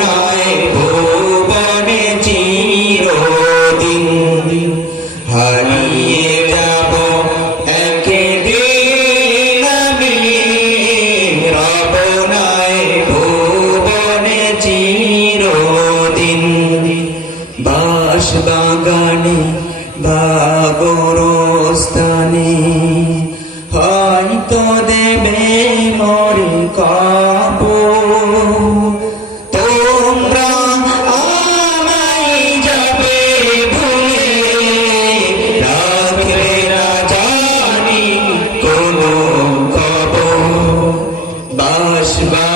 নয় ভুবনে চিরদিন হারিয়ে যাব একদিন আমি। রব নয় ভুবনে চিরদিন বাস বাগানে, বাগরস্থানে, হয়তো দেবে মরি কর Bye.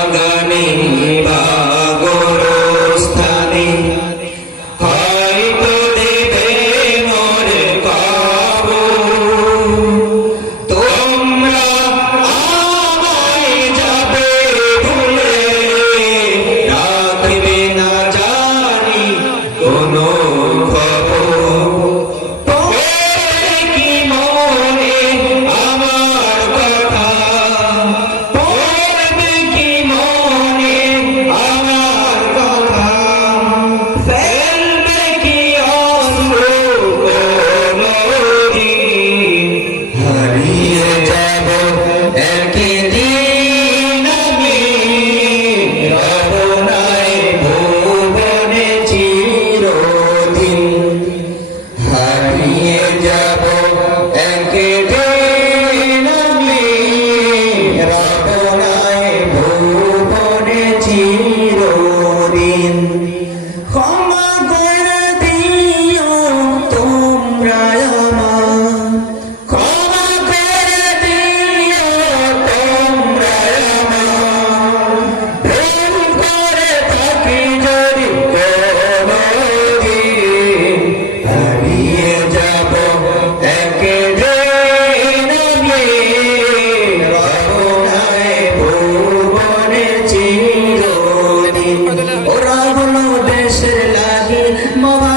Mother.